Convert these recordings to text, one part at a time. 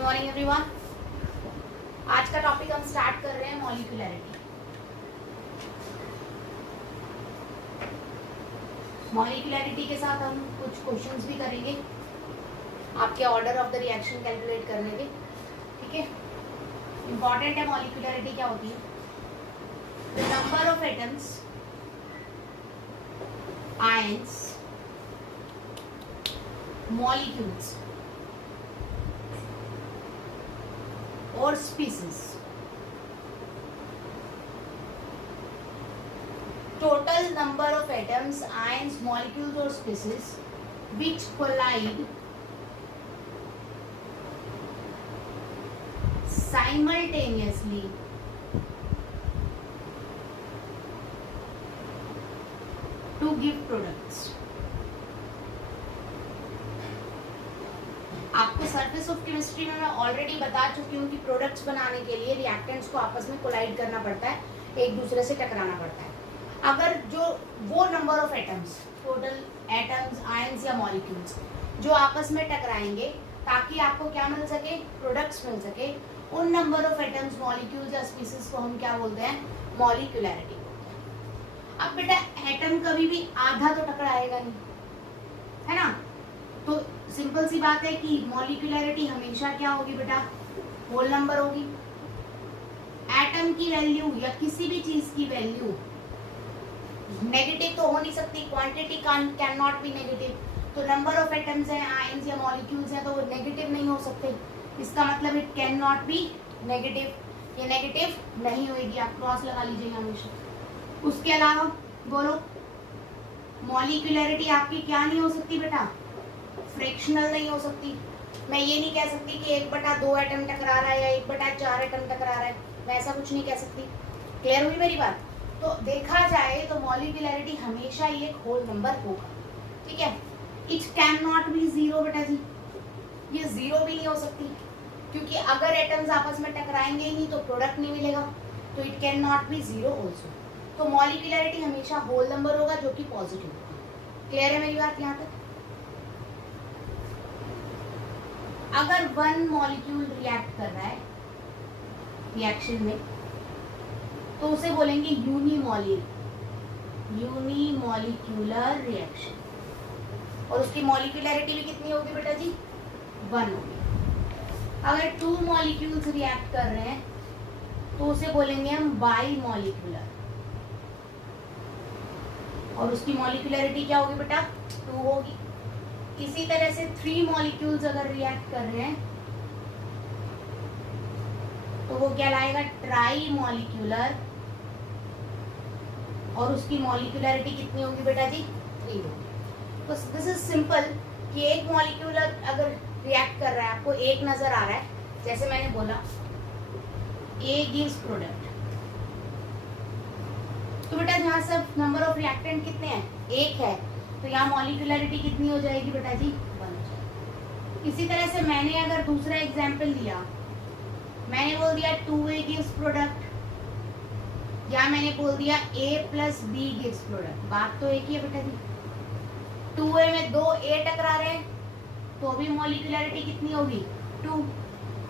Good morning everyone. आज का topic हम स्टार्ट कर रहे हैं मॉलिक्यूलैरिटी। मॉलिक्यूलैरिटी के साथ हम कुछ क्वेश्चंस भी करेंगे आपके order of the reaction calculate करने के। ठीक है, इंपॉर्टेंट है। मॉलिक्यूलैरिटी क्या होती है? The number of atoms, ions, molecules or species, total number of atoms, ions, molecules or species which collide simultaneously to give products. आपको सरफेस ऑफ केमिस्ट्री में मैं ऑलरेडी बता चुकी हूँ कि प्रोडक्ट्स बनाने के लिए रिएक्टेंट्स को आपस में कोलाइड करना पड़ता है, एक दूसरे से टकराना पड़ता है। अगर जो वो number of atoms, total atoms, ions या मॉलिक्यूल्स जो आपस में टकराएंगे ताकि आपको क्या मिल सके, प्रोडक्ट्स मिल सके, उन नंबर ऑफ एटम्स, मॉलिक्यूल्स या स्पीसीज को हम क्या बोलते हैं? मॉलिक्यूलैरिटी बोलते हैं। अब बेटा एटम कभी भी आधा तो टकराएगा नहीं, है ना? तो सिंपल सी बात है कि मॉलिक्यूलैरिटी हमेशा क्या होगी बेटा? होल नंबर होगी। एटम की वैल्यू या किसी भी चीज की वैल्यू नेगेटिव तो हो नहीं सकती, quantity can not be negative. तो नंबर ऑफ एटम्स हैं, आयंस या मॉलिक्यूल्स हैं, तो वो नेगेटिव नहीं हो सकते। इसका मतलब it can not be negative. ये नेगेटिव नहीं होगी, आप क्रॉस लगा लीजिएगा हमेशा। उसके अलावा बोलो, मॉलिक्यूलैरिटी आपकी क्या नहीं हो सकती बेटा? फ्रैक्शनल नहीं हो सकती। मैं ये नहीं कह सकती कि 1/2 एटम टकरा रहा है या 1/4 एटम टकरा रहा है, मैं ऐसा कुछ नहीं कह सकती। क्लियर हुई मेरी बात? तो देखा जाए तो मॉलिक्यूलैरिटी हमेशा ही एक होल नंबर होगा। ठीक है, it can not be zero बेटा जी, ये जीरो भी नहीं हो सकती, क्योंकि अगर एटम्स आपस में टकराएंगे ही नहीं तो प्रोडक्ट नहीं मिलेगा। तो it can not be zero also. तो मॉलिक्यूलैरिटी हमेशा होल नंबर होगा जो कि पॉजिटिव होगा। क्लियर है मेरी बात यहाँ तक? अगर वन मॉलिक्यूल रिएक्ट कर रहा है रिएक्शन में तो उसे बोलेंगे यूनिमॉलिक्यूलर रिएक्शन, और उसकी मॉलिक्यूलैरिटी भी कितनी होगी बेटा जी? 1 होगी। अगर 2 मॉलिक्यूल्स रिएक्ट कर रहे हैं तो उसे बोलेंगे हम बाई मॉलिक्यूलर, और उसकी मॉलिक्यूलैरिटी क्या होगी बेटा? 2 होगी। इसी तरह से 3 मॉलिक्यूल्स अगर रिएक्ट कर रहे हैं तो वो क्या लाएगा? ट्राई मॉलिक्यूलर, और उसकी मॉलिक्यूलैरिटी कितनी होगी बेटा जी? 3 होगी। तो दिस इज सिंपल कि एक मॉलिक्यूलर अगर रिएक्ट कर रहा है, आपको एक नजर आ रहा है, जैसे मैंने बोला ए गिव्स प्रोडक्ट, तो बेटा यहाँ सब नंबर ऑफ रिएक्टेंट कितने हैं? 1 है, तो यहाँ मॉलिक्यूलैरिटी कितनी हो जाएगी बेटा जी? 1 हो जाएगी। इसी तरह से मैंने अगर दूसरा एग्जाम्पल दिया, मैंने बोल दिया 2A गिव्स प्रोडक्ट, या मैंने बोल दिया A + B गिव्स प्रोडक्ट, बात तो एक ही है बेटा जी। 2A में 2 A टकरा रहे हैं तो भी मॉलिक्यूलैरिटी कितनी होगी? 2,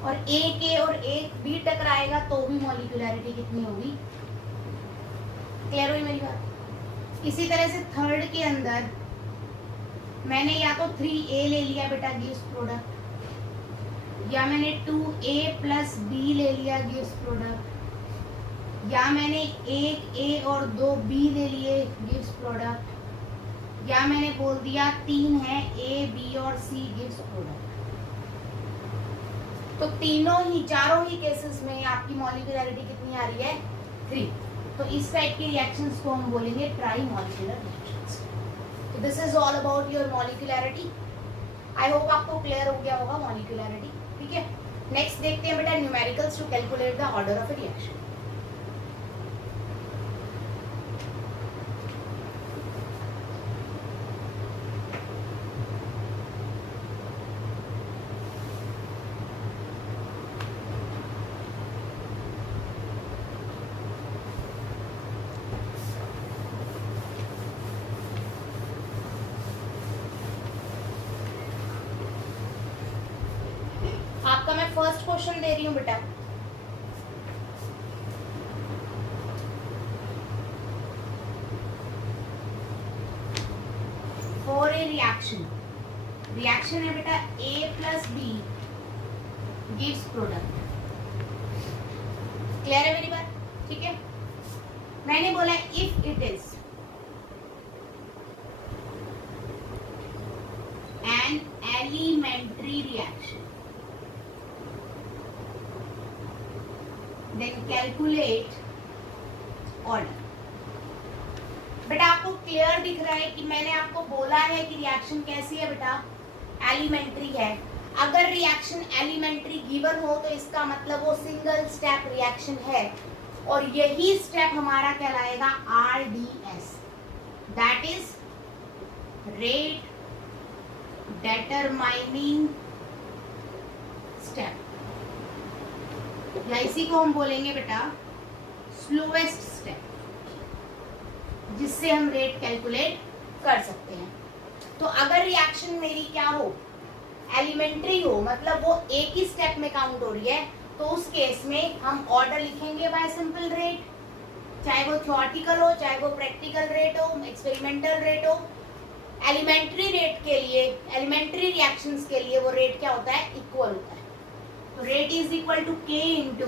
और एक A और एक B टकराएगा तो भी मॉलिक्यूलैरिटी कितनी होगी? क्लियर हुई मेरी बात? इसी तरह से थर्ड के अंदर मैंने या तो 3A ले लिया बेटा गिव्स प्रोडक्ट, या मैंने 2A + B ले लिया गिव्स प्रोडक्ट, या मैंने 1 A और 2 B ले लिए गिव्स प्रोडक्ट, या मैंने बोल दिया 3 है A, B और C गिव्स प्रोडक्ट। तो चारों ही केसेस में आपकी मॉलिक्यूलैरिटी कितनी आ रही है? 3। तो इस टाइप की रिएक्शंस को हम बोलेंगे ट्राई मॉलिक्यूलर रिएक्शंस। तो this is all about your molecularity. I hope आपको क्लियर हो गया होगा मॉलिक्यूलैरिटी। ठीक है, नेक्स्ट देखते हैं बेटा numericals to calculate the order of a reaction. आपका मैं मैं फर्स्ट क्वेश्चन दे रही हूँ बेटा, फॉर ए रिएक्शन, रिएक्शन है बेटा A plus B gives product. Clear है मेरी बात? ठीक है, मैंने बोला if it is an elementary reaction then calculate order. बेटा आपको क्लियर दिख रहा है कि मैंने आपको बोला है कि रिएक्शन कैसी है बेटा, एलिमेंट्री है। अगर रिएक्शन एलिमेंट्री गिवन हो तो इसका मतलब वो सिंगल स्टेप रिएक्शन है, और यही स्टेप हमारा कहलाएगा RDS, that is rate determining step, या इसी को हम बोलेंगे बेटा स्लोएस्ट स्टेप, जिससे हम रेट कैलकुलेट कर सकते हैं। तो अगर रिएक्शन मेरी क्या हो, एलिमेंट्री हो, मतलब वो एक ही स्टेप में काउंट हो रही है, तो उस केस में हम ऑर्डर लिखेंगे बाय सिंपल रेट, चाहे वो थ्योरेटिकल हो, चाहे वो प्रैक्टिकल रेट हो, एक्सपेरिमेंटल रेट हो। एलिमेंट्री रेट के लिए, एलिमेंट्री रिएक्शंस के लिए वो रेट क्या होता है, इक्वल होता है। तो rate is equal to K into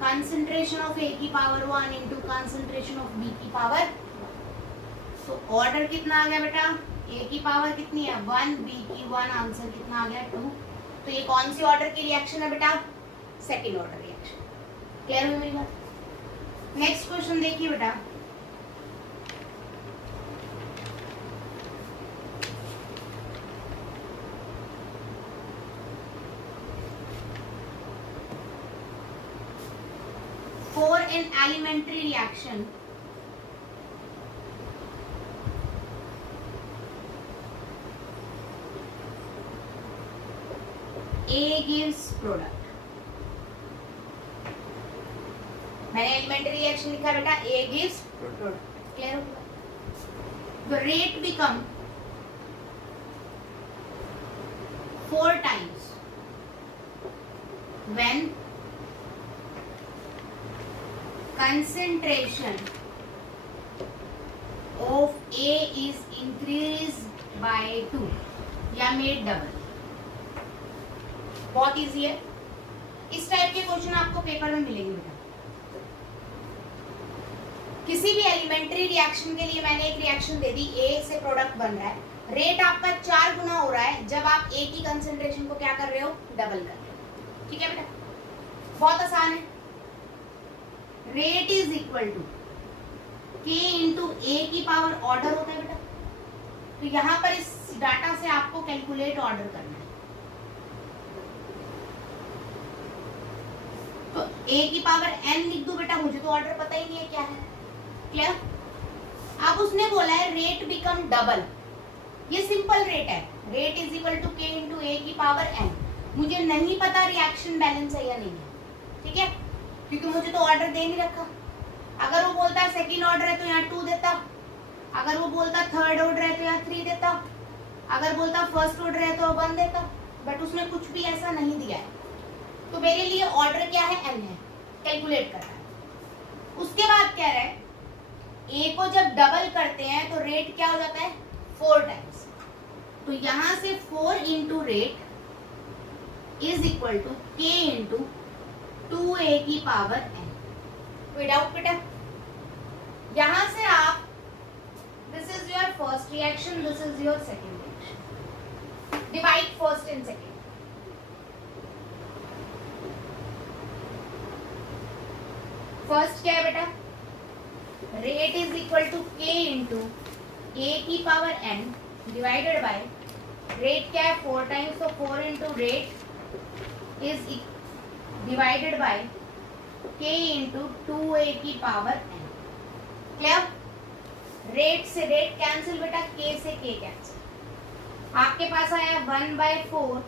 concentration of A की power 1 into concentration of B की पावर। तो ऑर्डर कितना आ गया बेटा, A की पावर कितनी है 1, B की 1, आंसर कितना आ गया 2। तो ये कौन सी ऑर्डर की रिएक्शन है बेटा, सेकेंड ऑर्डर रिएक्शन। क्लियर हुई मेरी बात? नेक्स्ट क्वेश्चन देखिए बेटा, for an elementary reaction A gives product। मैंने एलिमेंट्री रिएक्शन लिखा बेटा A gives product। क्लियर होगा? The rate become 4 times when concentration of A is increased by 2 या made double। बहुत इजी है, इस टाइप के क्वेश्चन आपको पेपर में मिलेंगे बेटा। किसी भी एलिमेंट्री रिएक्शन के लिए मैंने एक रिएक्शन दे दी, A से प्रोडक्ट बन रहा है, रेट आपका 4 गुना हो रहा है जब आप A की कंसंट्रेशन को क्या कर रहे हो, डबल कर रहे हो। ठीक है बेटा, बहुत आसान है। Rate is equal to K into A की पावर ऑर्डर होता है बेटा। तो यहां पर इस डाटा से आपको कैलकुलेट ऑर्डर करना है। तो A की पावर n लिख दो बेटा, मुझे तो ऑर्डर पता ही नहीं है क्या है। क्लियर? अब उसने बोला है रेट बिकम डबल, ये सिंपल रेट है, rate is equal to K into A की पावर n। मुझे नहीं पता रिएक्शन बैलेंस है या नहीं है, ठीक है, क्योंकि मुझे तो ऑर्डर दे नहीं रखा। अगर वो बोलता सेकंड ऑर्डर है तो यहाँ 2 देता, अगर वो बोलता थर्ड ऑर्डर है तो यहाँ 3 देता, अगर बोलता फर्स्ट ऑर्डर है तो 1 देता, बट उसने कुछ भी ऐसा नहीं दिया है। तो मेरे लिए ऑर्डर क्या है, n है, कैलकुलेट करना है। उसके बाद क्या है, A को जब डबल करते हैं तो रेट क्या हो जाता है 4 टाइम्स। तो यहां से 4 into rate is equal to K into 2A की पावर n। कोई डाउट बेटा? यहां से आप, this is your first reaction, this is your second reaction, divide first and second. First क्या है बेटा, rate is equal to K into A की power n divided by rate क्या है 4 टाइम्स, तो 4 into rate is divided by K into 2A की power n। Clear? Rate से rate cancel बेटा, K से K कैंसिल। आपके पास आया 1/4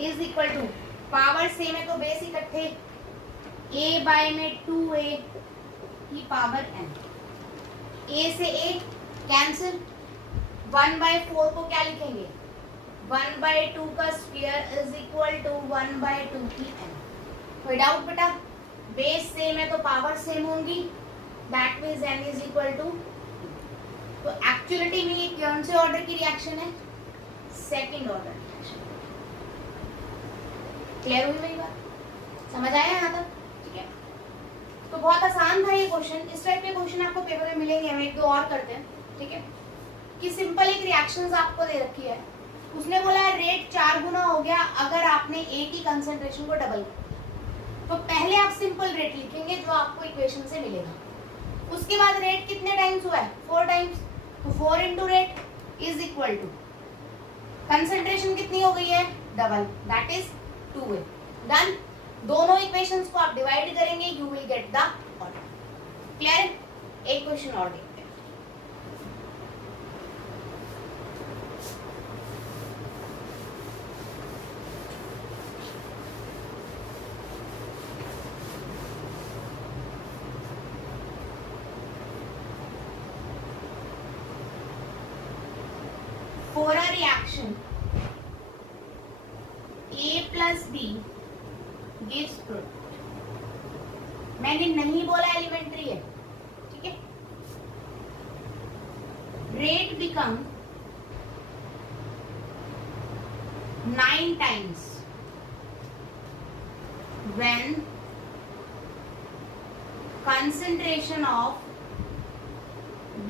is equal to, power same है तो बेस इकट्ठे, A बाय में 2A की पावर n। A से A कैंसिल, 1/4 को क्या लिखेंगे, 1/2 का स्क्वायर इज इक्वल टू 1/2 की n। कोई डाउट बेटा? बेस सेम है तो पावर सेम होंगी, that means n is equal to. तो एक्चुअलिटी में ये कौन से ऑर्डर की रिएक्शन है? Second order reaction. क्लियर हुई मेरी बात? समझ आया यहाँ तक? ठीक है, तो बहुत आसान था ये क्वेश्चन। इस टाइप के क्वेश्चन आपको पेपर में मिलेंगे। हम एक दो और करते हैं, ठीक है, कि सिंपल एक रिएक्शंस आपको दे रखी है, उसने बोला है रेट 4 गुना हो गया अगर आपने एक ही कंसंट्रेशन को डबल किया। तो पहले आप सिंपल रेट लिखेंगे जो आपको इक्वेशन से मिलेगा। उसके बाद रेट कितने टाइम्स हुआ है? 4 टाइम्स। तो 4 into rate is equal to concentration कितनी हो गई है? Double, that is 2a। Done. दोनों इक्वेशंस को आप डिवाइड करेंगे, you will get the order. Clear? एक क्वेश्चन और देखते हैं। For a reaction A plus B gives product। मैंने नहीं बोला एलिमेंट्री है, ठीक है। Rate become 9 times when concentration of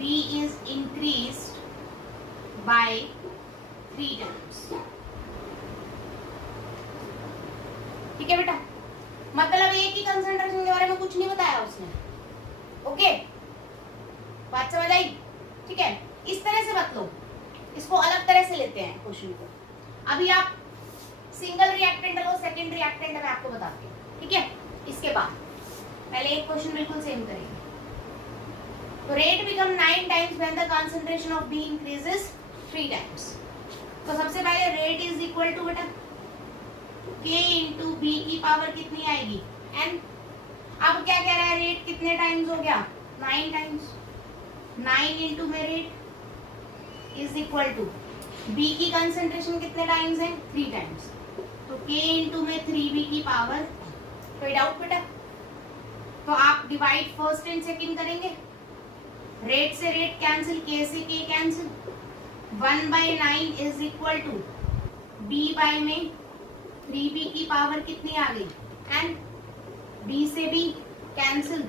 B is increased by 3 times। ठीक है बेटा, मतलब एक ही कंसंट्रेशन के बारे में कुछ नहीं बताया उसने। ओके, बात समझ आई? ठीक है, इस तरह से मत लो, इसको अलग तरह से लेते हैं क्वेश्चन को। अभी आप सिंगल रिएक्टेंट लो, सेकंड रिएक्टेंट मैं आपको बताती हूँ, ठीक है। इसके बाद पहले एक क्वेश्चन बिल्कुल सेम करेंगे। तो rate become 9 times when the concentration of B increases 3 times. तो सबसे पहले रेट इज इक्वल टू बेटा K इंटू बी की पावर कितनी आएगी? n। अब क्या कह रहा है? रेट कितने टाइम्स हो गया? 9 टाइम्स। 9 इंटू में rate is equal to B की कंसंट्रेशन कितने टाइम्स है? 3 टाइम्स। तो K इंटू में 3b की पावर। कोई डाउट बेटा? तो आप डिवाइड फर्स्ट एंड सेकंड करेंगे, रेट से रेट कैंसिल, K से K cancel. 1/9 is equal to b by में 3b की पावर कितनी आ गई? n। b से b कैंसिल,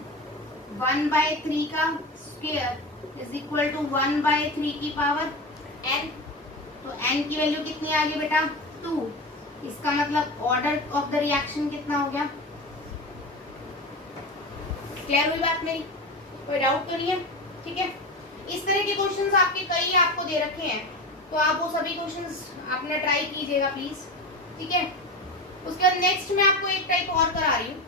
1/3 का स्क्वायर इज इक्वल टू 1/3 की पावर n। तो n की वैल्यू कितनी आ गई बेटा? 2। इसका मतलब ऑर्डर ऑफ द रिएक्शन कितना हो गया? क्लियर हुई बात मेरी? कोई डाउट तो नहीं है? ठीक है, इस तरह के क्वेश्चंस आपके कई आपको दे रखे हैं, तो आप वो सभी क्वेश्चंस आपने ट्राई कीजिएगा प्लीज, ठीक है। उसके बाद नेक्स्ट मैं आपको एक टाइप और करा रही हूँ।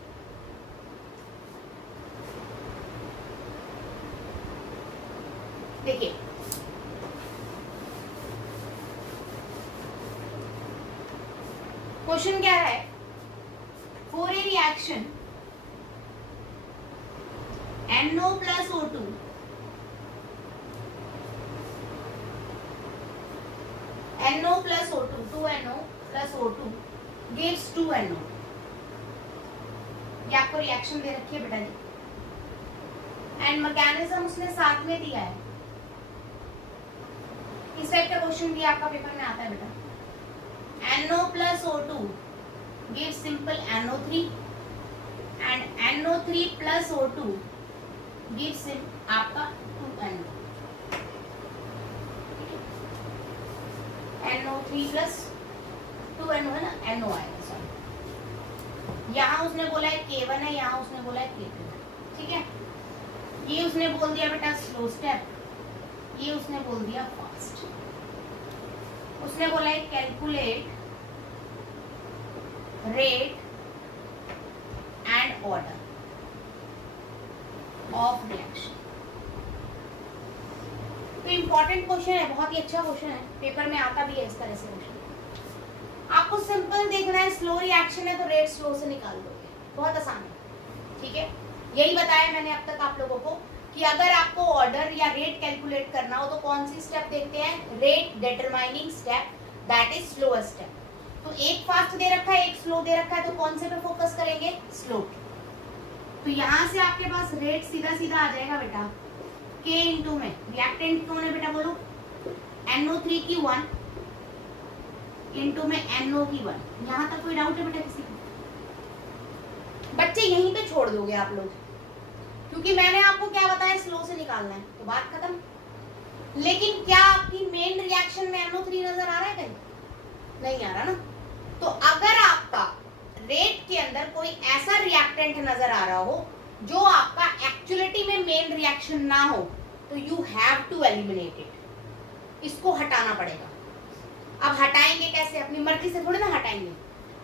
देखिए, क्वेश्चन क्या है? For a reaction NO plus O2 NO plus O2 2NO plus O2 gives 2NO। ये आपको रिएक्शन दे रखी है बेटा जी, एंड मैकेनिज्म उसने साथ में दिया है। इस टाइप का क्वेश्चन भी आपका पेपर में आता है बेटा। NO plus O2 gives simple NO3 and NO3 plus O2 gives आपका 2NO। NO3 plus 2NO है ना, NO आएगा। सॉरी, यहाँ उसने बोला है K1 है, यहाँ उसने बोला है K2 है, ठीक है। ये उसने बोल दिया बेटा स्लो स्टेप, ये उसने बोल दिया फास्ट। उसने बोला है calculate rate and order of reaction. तो इंपॉर्टेंट क्वेश्चन है, बहुत ही अच्छा क्वेश्चन है, पेपर में आता भी है इस तरह से क्वेश्चन। आपको सिंपल देखना है, स्लो रिएक्शन है तो रेट स्लो से निकाल दोगे, बहुत आसान है, ठीक है। यही बताया मैंने अब तक आप लोगों को कि अगर आपको ऑर्डर या रेट कैलकुलेट करना हो तो कौन सी स्टेप देखते हैं? Rate determining step. That is slowest step. तो एक फास्ट दे रखा है, एक स्लो दे रखा है, तो कौन से पे फोकस करेंगे? स्लो। तो यहां से आपके पास रेट सीधा सीधा आ जाएगा बेटा K इंटू में रिएक्टेंट कौन है बेटा बोलो? NO3 की 1 इंटू में NO की 1। यहां तक कोई डाउट है बेटा किसी को? बच्चे यहीं पे छोड़ दोगे आप लोग, क्योंकि मैंने आपको क्या बताया, स्लो से निकालना है, तो बात खत्म। लेकिन क्या आपकी मेन रिएक्शन में NO3 नजर आ रहा है कहीं? नहीं आ रहा ना। तो अगर आपका रेट के अंदर कोई ऐसा रिएक्टेंट नजर आ रहा हो जो आपका एक्चुअलिटी में मेन रिएक्शन ना हो, तो you have to eliminate it, इसको हटाना पड़ेगा। अब हटाएंगे कैसे? अपनी मर्जी से थोड़ी ना हटाएंगे।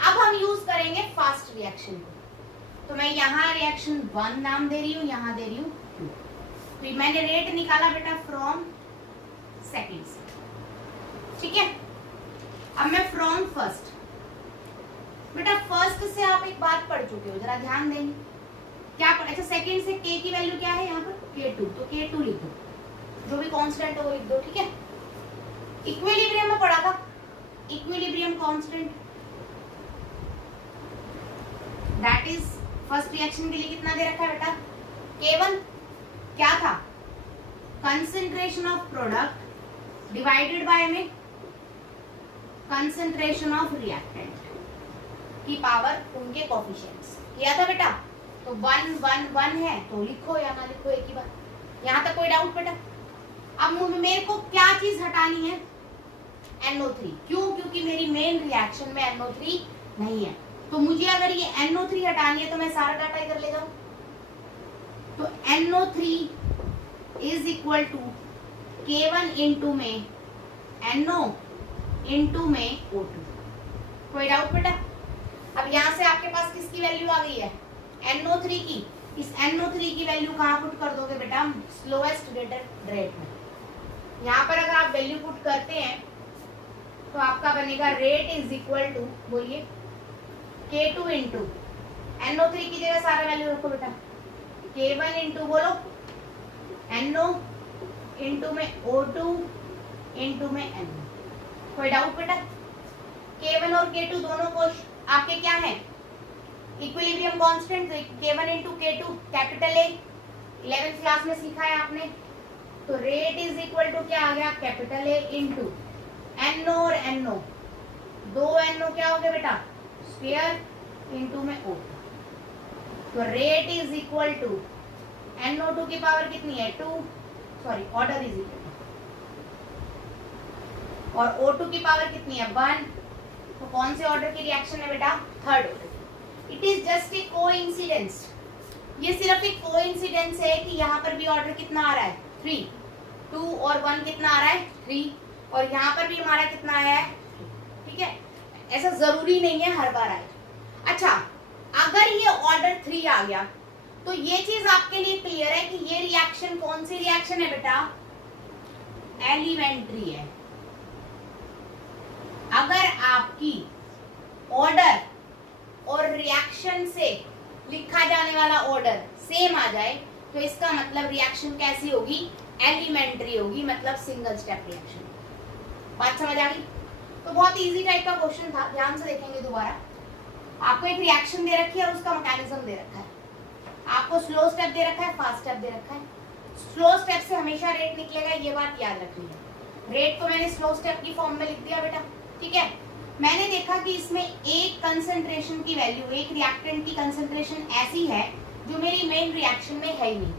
अब हम यूज करेंगे फास्ट रिएक्शन को। तो मैं यहाँ रिएक्शन 1 नाम दे रही हूँ, यहाँ दे रही हूँ 2। तो मैंने रेट निकाला बेटा फ्रॉम सेकेंड्स, ठीक है। अब मैं फ्रॉम फर्स्ट, बेटा फर्स्ट से आप एक बात पढ़ चुके हो, जरा ध्यान देंगे क्या अच्छा सेकंड से K की वैल्यू क्या है यहाँ पर? K2, तो K2 लिख दो, जो भी कांस्टेंट हो वो लिख दो, ठीक है। इक्विलिब्रियम में पढ़ा था, equilibrium constant that is first reaction के लिए कितना दे रखा है बेटा? K1 क्या था? Concentration of product divided by में कंसंट्रेशन ऑफ रिएक्टेंट की पावर उनके कोफिशिएंट्स किया था बेटा। तो 1 1 1 है तो लिखो या ना लिखो एक ही बात। यहाँ तक कोई डाउट बेटा? अब मेरे को क्या चीज हटानी है? NO3। क्यों? क्योंकि मेरी मेन रिएक्शन में NO3 नहीं है। तो मुझे अगर ये NO3 हटानी है तो मैं सारा डाटा इधर ले जाऊं। तो NO3 is equal to K1 into में NO इंटू में O2। कोई डाउट बेटा? अब यहाँ से आपके पास किसकी वैल्यू आ गई है? NO3 की। इस NO3 की वैल्यू कहाँ पुट कर दोगे बेटा? स्लोएस्ट रेट में। यहाँ पर अगर आप वैल्यू पुट करते हैं तो आपका बनेगा रेट इज इक्वल टू, बोलिए, K2 इंटू NO3 की जगह सारा वैल्यू रखो बेटा, K1 इंटू बोलो NO इंटू में O2 इंटू में NO। कोई डाउट बेटा? K1 और K2 दोनों को आपके क्या है? Equilibrium constant. K1 into K2 capital A 11th class में सीखा है आपने। तो रेट इज इक्वल टू क्या आ गया? कैपिटल A इंटू NO और NO, 2 NO क्या हो गया बेटा? स्क्वायर इंटू में O। तो rate is equal to NO2 की पावर कितनी है? 2, sorry order is equal to, और O2 की पावर कितनी है? 1। तो कौन से ऑर्डर की रिएक्शन है बेटा? Third order. It is just a coincidence, ये सिर्फ एक कोइंसिडेंस है कि यहाँ पर भी ऑर्डर कितना आ रहा है? 3। 2 और 1 कितना आ रहा है? 3। और यहाँ पर भी हमारा कितना आया है? ठीक है, ऐसा जरूरी नहीं है हर बार आए। अच्छा, अगर ये ऑर्डर 3 आ गया तो ये चीज आपके लिए क्लियर है कि ये रिएक्शन कौन सी रिएक्शन है बेटा? एलिमेंट्री है। अगर आपकी ऑर्डर और रिएक्शन से लिखा जाने वाला ऑर्डर सेम आ जाए तो इसका मतलब रिएक्शन कैसी होगी? एलिमेंट्री होगी, मतलब सिंगल स्टेप रिएक्शन। बात समझ आ गई? तो बहुत इजी टाइप का क्वेश्चन था, ध्यान से देखेंगे दोबारा। आपको एक रिएक्शन दे रखी है और उसका मैकेनिज्म दे रखा है। आपको स्लो स्टेप दे रखा है, फास्ट स्टेप दे रखा है। स्लो स्टेप से हमेशा रेट निकलेगा, ये बात याद रखनी है। रेट को मैंने स्लो स्टेप की फॉर्म में लिख दिया बेटा, ठीक है। मैंने देखा कि इसमें एक कंसंट्रेशन की वैल्यू, एक रिएक्टेंट की कंसंट्रेशन ऐसी है जो मेरी मेन रिएक्शन में है ही नहीं,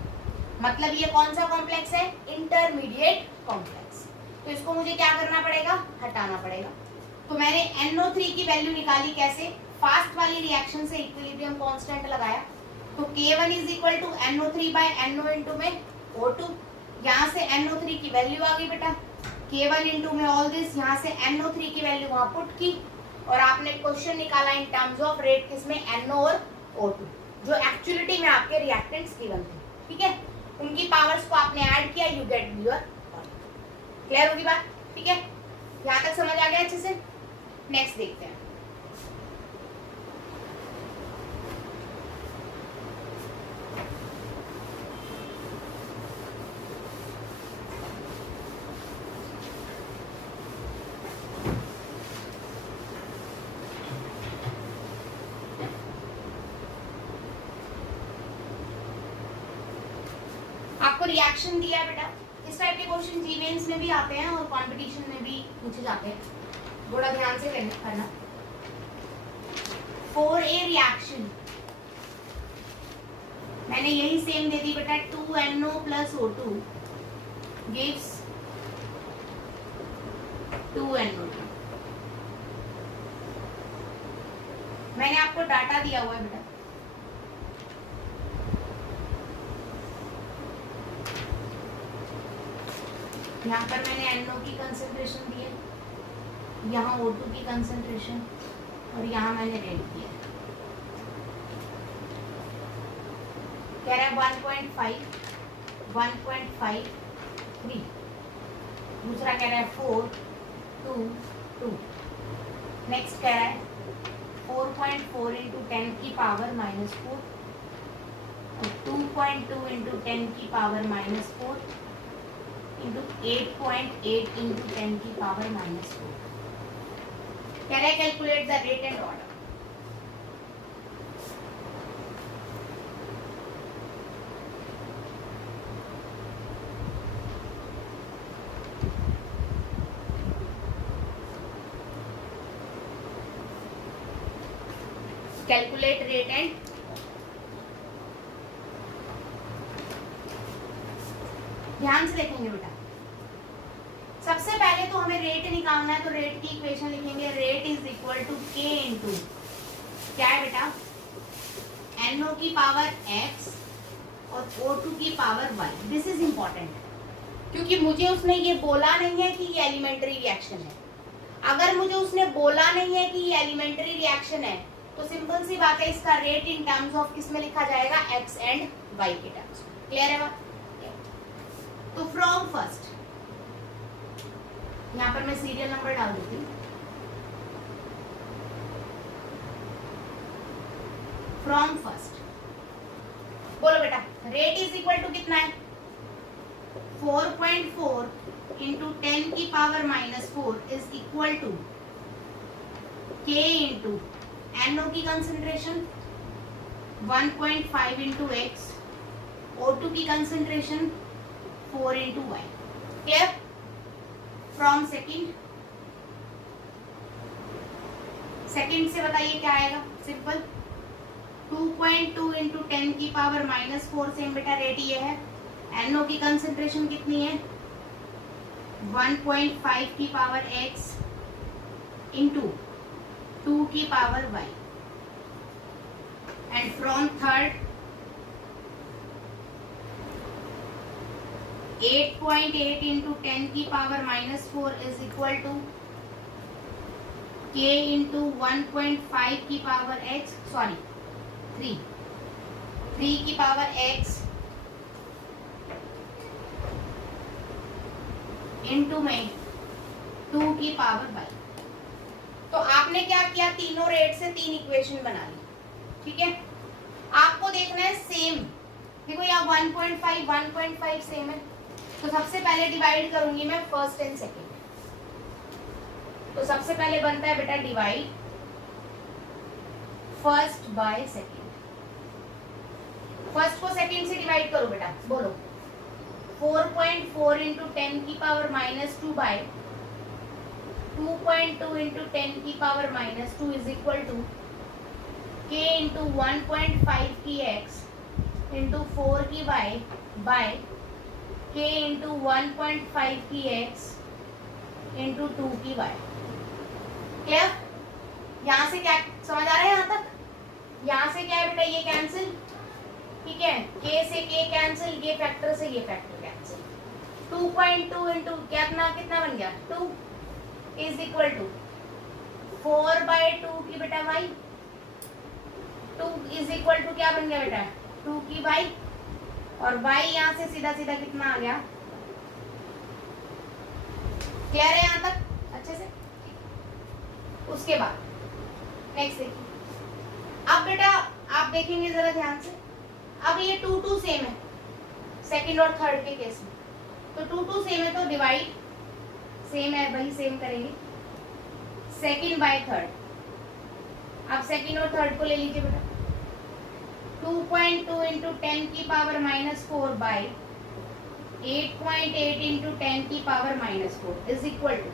मतलब ये कौन सा कॉम्प्लेक्स है? Intermediate complex. तो इसको मुझे क्या करना पड़ेगा? हटाना पड़ेगा। तो मैंने NO3 की वैल्यू निकाली कैसे? फास्ट वाली रिएक्शन से इक्विलिब्रियम कांस्टेंट लगाया। तो K1 is equal to NO3 by NO into में O2। यहाँ से NO3 की वैल्यू आ गई बेटा, K1 इंटू में ऑल दिस, यहाँ से NO3 की वैल्यू वहां पुट की और आपने क्वेश्चन निकाला इन टर्म्स ऑफ रेट किसमें? NO और O2, जो एक्चुअलिटी में आपके रिएक्टेंट्स गिवन थे, ठीक है। उनकी पावर्स को आपने ऐड किया, यू गेट योर। क्लियर होगी बात? ठीक है, यहाँ तक समझ आ गया अच्छे से? नेक्स्ट देखते हैं। रिएक्शन दिया है बेटा, इस टाइप के क्वेश्चन जी मेंस में भी आते हैं और कंपटीशन में भी पूछे जाते हैं, थोड़ा ध्यान से करना। फॉर ए रिएक्शन मैंने यही सेम दे दी बेटा, 2NO + O2 gives 2NO2। मैंने आपको डाटा दिया हुआ है बेटा, यहाँ पर मैंने NO की कंसंट्रेशन दी है, यहाँ O2 की कंसंट्रेशन, और यहाँ मैंने रेट दिया है। कह रहा है 1.5, 1.53, दूसरा कह रहा है 4, 2, 2। नेक्स्ट कह रहा है 4.4 × 10 की पावर -4 और 2.2 × 10 की पावर -4 × 8.8 × 10 की पावर -4। कह रहा है calculate the rate and order. Calculate rate and ध्यान से देखेंगे बेटा। सबसे पहले तो हमें रेट निकालना है, तो रेट की इक्वेशन लिखेंगे, रेट इज इक्वल टू के इंटू क्या है बेटा, NO की पावर x और O2 की power y। This is important क्योंकि मुझे उसने ये बोला नहीं है कि ये एलिमेंट्री रिएक्शन है। अगर मुझे उसने बोला नहीं है कि ये एलिमेंट्री रिएक्शन है तो सिंपल सी बात है, इसका रेट इन टर्म्स ऑफ किस में लिखा जाएगा, x एंड y के टर्म्स में। क्लियर है बात? तो फ्रॉम फर्स्ट, यहाँ पर मैं सीरियल नंबर डाल देती हूँ। फ्रॉम फर्स्ट बोलो बेटा, रेट इज इक्वल टू कितना है, 4.4 × 10 की power -4 is equal to k into NO की कंसंट्रेशन 1.5 × x, O2 की concentration 4 × y। Clear? From second से बताइए क्या आएगा, सिंपल 2.2 × 10 की पावर -4 सेम बेटा रेट ये है। NO की कंसंट्रेशन कितनी है, 1.5 की पावर x इंटू 2 की power y। And from third 8.8 × 10 की power -4 is equal to k into 1.5 की पावर x, सॉरी 3 की पावर x इंटू में 2 की पावर y। तो आपने क्या किया, तीनों रेट से 3 इक्वेशन बना ली। ठीक है, आपको देखना है सेम, देखो यहाँ 1.5 सेम है, तो सबसे पहले डिवाइड करूंगी मैं फर्स्ट एंड सेकंड। तो सबसे पहले बनता है बेटा divide first by second. First को सेकंड से डिवाइड करो बेटा, बोलो 4.4 × 10 की पावर -2 बाय 2.2 × 10 की power -2 is equal to k into 1.5 की x इंटू 4 की y बाय k इंटू 1.5 की x इंटू 2 की y। क्लियर? यहाँ से क्या समझ आ रहा है, यहाँ तक? यहाँ से क्या है बेटा, ये कैंसिल, ठीक है, k से k कैंसिल, ये फैक्टर से ये फैक्टर कैंसिल। 2.2 इंटू कितना बन गया, 2 इज इक्वल टू 4/2 की बेटा y, 2 इज इक्वल टू क्या बन गया बेटा, 2 की y, और y यहाँ से सीधा सीधा कितना आ गया। क्लियर है यहाँ तक अच्छे से? उसके बाद नेक्स्ट देखिए, अब बेटा आप देखेंगे जरा ध्यान से, अब ये 2 सेम है सेकंड और थर्ड के केस में, तो 2 सेम है तो डिवाइड सेम है वही सेम करेंगे, सेकंड बाय थर्ड। अब सेकंड और थर्ड को ले लीजिए बेटा, 2.2 × 10 की पावर -4 बाय 8.8 इंटू 10 की power -4 is equal to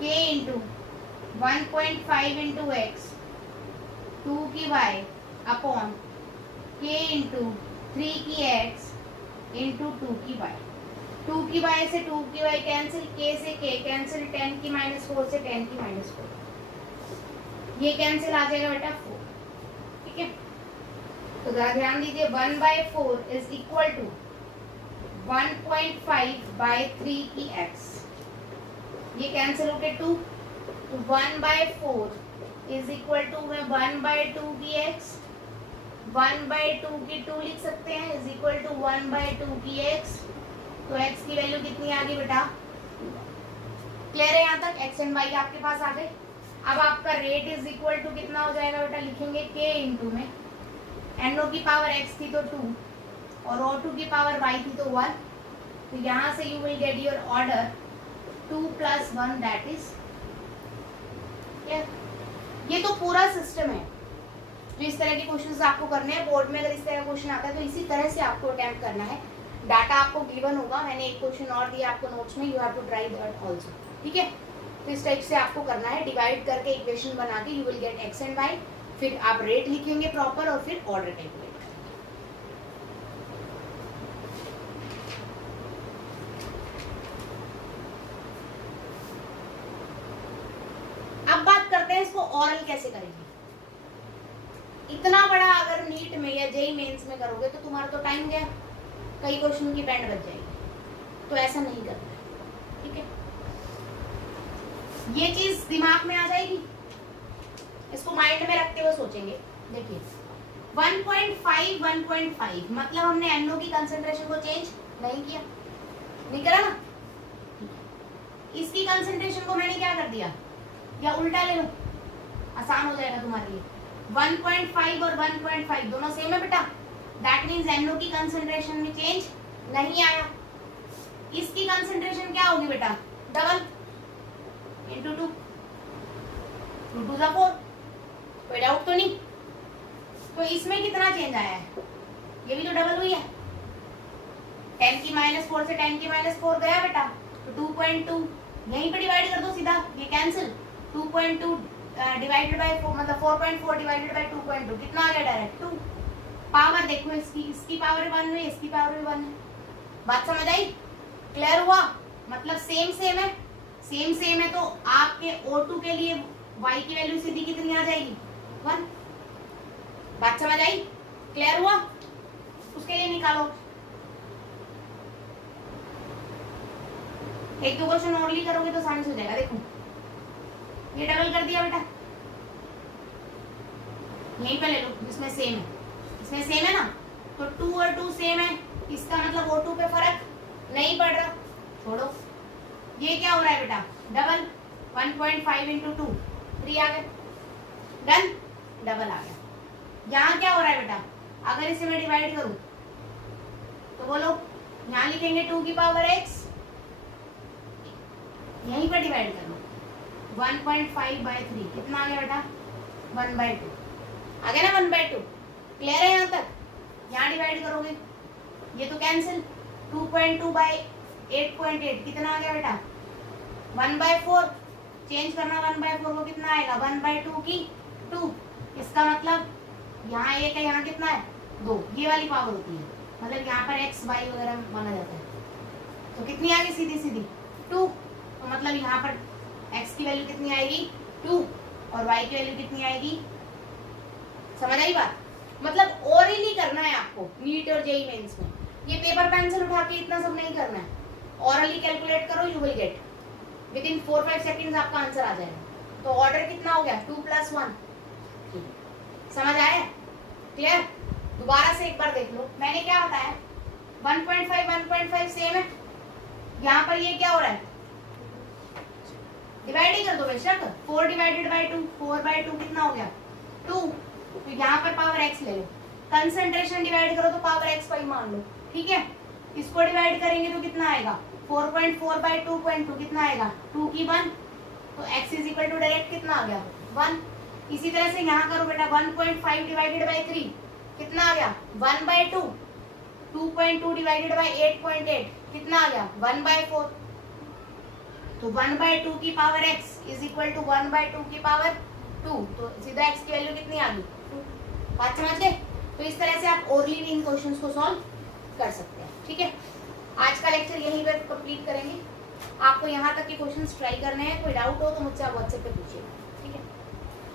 k into 1.5 into X 2 की y अपॉन k इंटू 3 की x इंटू 2 की y। 2 की y से 2 की y कैंसिल, k से k कैंसिल, 10 की -4 से 10 की -4, ये कैंसिल आ जाएगा बेटा 4। ठीक है, तो ध्यान दीजिए 1/4 इज इक्वल टू 1.5/3 की x, ये कैंसिल होके 2, तो 1/4 इज इक्वल टू में 1/2 की x, 1/2 की 2 लिख सकते हैं इज इक्वल टू 1/2 की x। तो x की वैल्यू कितनी आ गई बेटा? क्लियर है यहाँ तक? x एंड y आपके पास आ गए। अब आपका रेट इज इक्वल टू कितना हो जाएगा बेटा? लिखेंगे k इंटू में NO की पावर x थी तो 2 और O2 की पावर y थी तो 1, तो यहाँ से you will get your order 2 + 1 that is. ये तो पूरा सिस्टम है जो इस तरह के क्वेश्चंस आपको करने हैं। बोर्ड में अगर इस तरह का क्वेश्चन आता है तो इसी तरह से आपको अटेम्प्ट करना है। डाटा आपको गिवन होगा, मैंने एक क्वेश्चन और दिया आपको नोट्स में, you have to try that also. ठीक है, तो इस टाइप से आपको करना है, डिवाइड करके इक्वेशन बना के you will get X and Y, फिर आप रेट लिखेंगे प्रॉपर और फिर ऑर्डर कैलकुलेट। अब बात करते हैं इसको ऑरल कैसे करेंगे। इतना बड़ा अगर नीट में या जेई मेंस में करोगे तो तुम्हारा तो टाइम गया, कई क्वेश्चन की बैंड बच जाएगी, तो ऐसा नहीं करना है। ठीक है, ये चीज दिमाग में आ जाएगी, इसको माइंड में रखते हुए सोचेंगे। देखिए 1.5 मतलब हमने NO की कंसंट्रेशन को चेंज नहीं किया, नहीं करा ना। इसकी कंसंट्रेशन को मैंने क्या कर दिया, या उल्टा ले लो, आसान हो जाएगा तुम्हारे लिए। 1.5 और 1.5 दोनों सेम है बेटा, दैट मीन्स NO की कंसंट्रेशन में चेंज नहीं आया। इसकी कंसंट्रेशन क्या होगी बेटा? डबल इंटू 2, 2 2 4, कोई डाउट तो नहीं? तो इसमें कितना चेंज आया है? ये भी तो डबल हुई है। 10 की -4 से 10 की -4 गया बेटा, तो 2.2 यहीं पे डिवाइड कर दो सीधा, ये कैंसिल। 2.2 डिवाइडेड बाय 4 मतलब 4.4 डिवाइडेड बाय 2.2 कितना आ गया? डायरेक्ट 2। पावर देखो इसकी पावर 1 है, इसकी पावर भी 1 है। बात समझ आई? क्लियर हुआ? मतलब सेम सेम है, सेम सेम है, तो आपके O2 के लिए y की वैल्यू सीधी कितनी आ जाएगी? 1। बात समझ आई? क्लियर हुआ? उसके लिए निकालो। एक दो क्वेश्चन ओनली करोगे तो आसानी से हो जाएगा। देखो ये डबल कर दिया बेटा, यहीं पे ले लो जिसमें सेम है, इसमें सेम है ना, तो 2 और 2 सेम है, इसका मतलब O2 पे फर्क नहीं पड़ रहा, छोड़ो। ये क्या हो रहा है बेटा? डबल 1.5 इंटू 2 3 आ गया, डन, डबल आ गया। यहाँ क्या हो रहा है बेटा? अगर इसे मैं डिवाइड करूं तो बोलो, यहाँ लिखेंगे 2 की पावर x, यहीं पर डिवाइड कर लो 1.5/3 कितना आ गया बेटा? 1/2 आ गया ना, 1/2। क्लियर है यहाँ तक? यहाँ डिवाइड करोगे ये तो कैंसिल, 2.2/8.8 कितना आ गया बेटा? 1/4। चेंज करना 1/4 को, कितना आएगा? 1/2 की 2। इसका मतलब यहाँ 1 है, यहाँ कितना है? 2। ये वाली पावर होती है, मतलब यहाँ पर x y वगैरह माना जाता है। तो कितनी आ गई? सीधी सीधी 2। तो मतलब यहाँ पर x की वैल्यू कितनी आएगी? 2 और y की वैल्यू कितनी आएगी? समझ आई बात? मतलब ओरली करना है आपको नीट और जेई मेंस में। ये पेपर पेंसिल उठा के इतना सब नहीं करना है, ओरली कैलकुलेट करो, you will gate with in 4-5 seconds आपका आंसर आ जाएगा। तो ऑर्डर कितना हो गया? 2 + 1। समझ आया? क्लियर? दोबारा से एक बार देख लो, मैंने क्या बताया? 1.5 सेम है, यहाँ पर ये क्या हो रहा है? डिवाइड ही कर दो बेशक, 4 डिवाइडेड बाय 2, 4/2 कितना हो गया? 2। तो यहाँ पर पावर x ले लो, कंसंट्रेशन डिवाइड करो तो पावर x y मान लो, ठीक है। इसको डिवाइड करेंगे तो कितना आएगा? 4.4/2.2 कितना आएगा? 2 की 1, तो x is equal to direct कितना आ गया? 1। इसी तरह से यहाँ करो बेटा, 1.5 डिवाइडेड बाय 3 कितना आ गया? 1/2। 2.2 डिवाइडेड बाय 8.8 कितना आ गया 1/4। तो 1/2 की power x is equal to 1/2 की पावर 2। तो सीधा x की वैल्यू कितनी आ गई 2। बात समझ गए। तो इस तरह से आप ओरली इन क्वेश्चंस को सॉल्व कर सकते हैं। ठीक है, आज का लेक्चर यहीं पर कंप्लीट करेंगे। आपको यहाँ तक के क्वेश्चंस ट्राई करने हैं, कोई डाउट हो तो मुझसे आप व्हाट्सएप पे पूछिएगा। ठीक है।